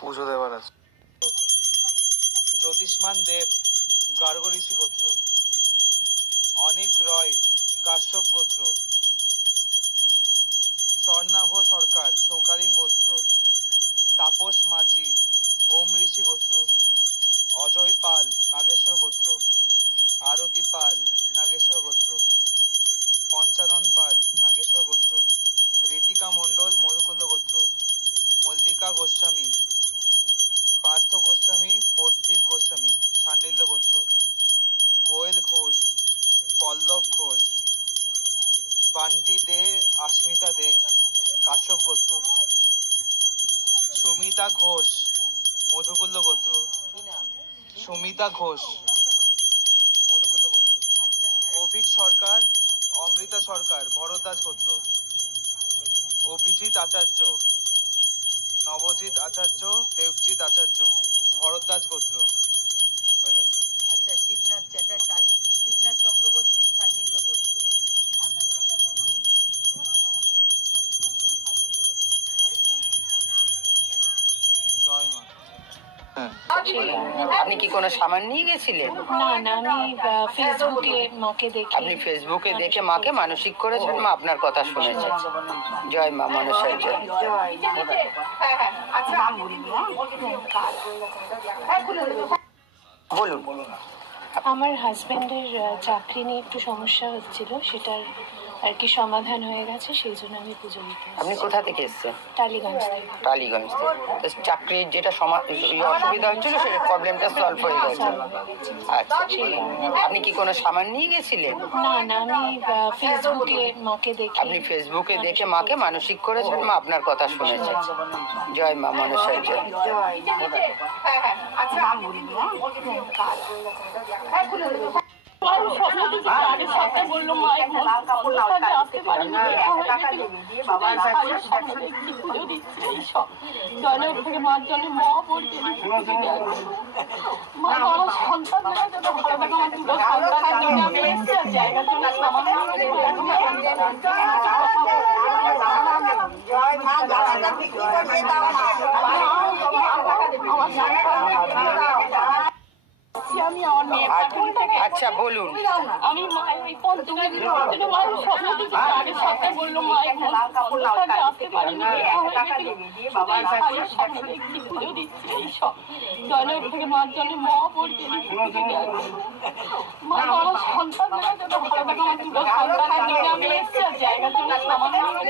পুজো দেওয়ার আছে। জ্যোতিষ্মান দেব গার্গ ঋষি গোত্র, অনিক রয় কাশ্যপ গোত্র, স্বর্ণাভ সরকার শৌকালীন গোত্র, তাপস মাঝি ওম ঋষি গোত্র, অজয় পাল নাগেশ্বর গোত্র, আরতি পাল নাগেশ্বর গোত্র, পঞ্চানন পাল নাগেশ্বর গোত্র, ঋতিকা মণ্ডল মধুকুল্ল গোত্র, মল্লিকা গোস্বামী, পার্থ গোস্বামী, পার্থিব গোস্বামী শাণ্ডিল্য গোত্র। সুমিতা ঘোষ মধুকুল্ল গোত্র। সুমিতা ঘোষ মধুকুল্ল গোত্র। অভিক সরকার অমৃতা সরকার ভরদ্বাজ গোত্র। অভিজিৎ আচার্য নবজিৎ আচার্য দেবজিৎ আচার্য ভরদ্বাজ গোত্র। হয়ে গেছে। আচ্ছা, শিবনাথ চ্যাটার্জি শিবনাথ চক্রবর্তী সান্নিল্য গোত্র। জয় মা। আপনি কি কোনো সামান নিয়ে গেছিলেন? না না, আমি ফেসবুকে মাকে দেখে। আপনি ফেসবুকে দেখে মাকে মানসিক করেছেন, মা আপনার কথা শুনেছে। জয় মা মনসার জয়। বলুন। আমার হাজবেন্ডের চাকরি নিয়ে একটু সমস্যা হচ্ছিল, সেটার আর কি সমাধান হয়ে গেছে, সেই জন্য আমি পুজো দিতে এসেছি। আপনি কোথা থেকে এসেছেন? টালিগঞ্জ থেকে। টালিগঞ্জ থেকে। তো চাকরির যেটা অসুবিধা হচ্ছিল সেই প্রবলেমটা সলভ হয়ে গেছে। আচ্ছা, আপনি কি কোনো সামান নিয়ে গেছিলেন? না না, আমি ফেসবুকে মাকে দেখে। আপনি ফেসবুকে দেখে মাকে মানসিক করেছেন, মা আপনার কথা শুনেছে। জয় মা মনসার জয়। আচ্ছা বলুন। আমি মায়ের এই পঞ্চমের মায়ের স্বপ্ন দেখেছি, আগের সপ্তাহে বললো মায়ের আসতে পারিনি, স্বপ্ন দেখছি পুজো দিচ্ছি, এই সব জলের থেকে মার জলে মহা পড়তে মা আমার সন্তানরা যত ভালো থাকে, আমার দুটো সন্তানের জন্য আমি এসেছি, আর জায়গার জন্য সামান্য আমার